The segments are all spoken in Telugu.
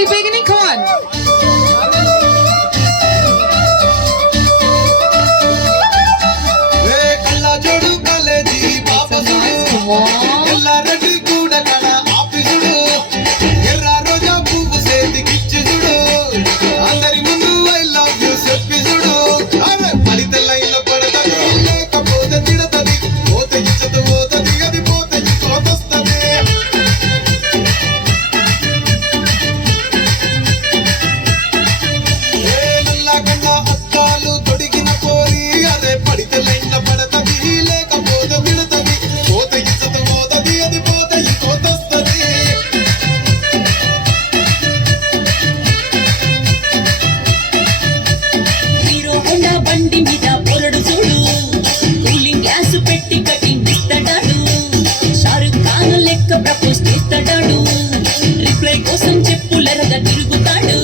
only beginning. Come on. Reply కోసం చెప్పులరగా తిరుగుతాడు.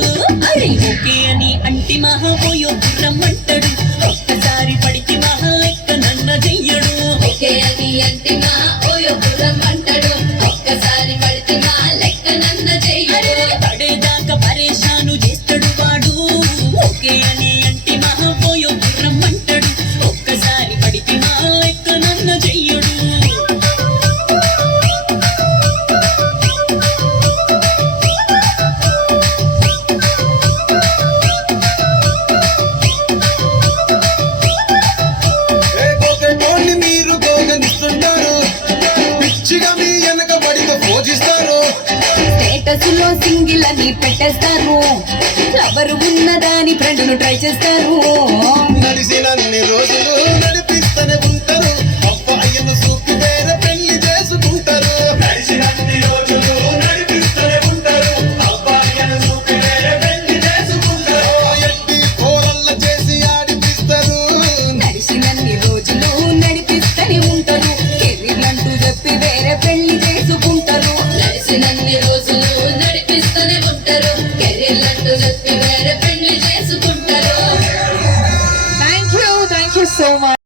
అరే ఓకే అని అంటి మహా పోయో రమ్మంటాడు. ఒక్కసారి పడికి మహా లెక్క నన్న చెయ్యడు. ఓకే అని అంటి మహా పోయో రమ్మంటాడు. ఒక్కసారి పడికి మహా లెక్క నన్న చెయ్యడు. పడేదాకా పరేషాను చేస్తాడు వాడు. ఓకే అని అంటి మహా పోయో రమ్మంటాడు. ఒక్కసారి పడికి మహా లెక్క నన్న చెయ్యడు. స్టేటస్లో సింగిల్ అని పెట్టేస్తారు. లవర్ ఉన్నదాని ఫ్రెండ్ను ట్రై చేస్తారు. నడిసినన్ని రోజులు నడిపిస్తూనే ఉంటారు. అబ్బాయిను చూపి వేరే పెళ్లి చేసుకుంటారు. నడిసినన్ని రోజులు నడిపిస్తూనే ఉంటారు. అబ్బాయిను చూపి వేరే పెళ్లి చేసుకుంటారు. ఎట్టి కోరల్ల చేసి ఆడిపిస్తారు. నడిసినన్ని రోజులు నడిపిస్తూనే ఉంటారు. కెరీర్లంటూ చెప్పి వేరే పెళ్లి చేసుకుంటారు. నడిసినన్ని రోజులు నడిపిస్తూనే ఉంటారు. కెరీర్లంటూ చెప్పి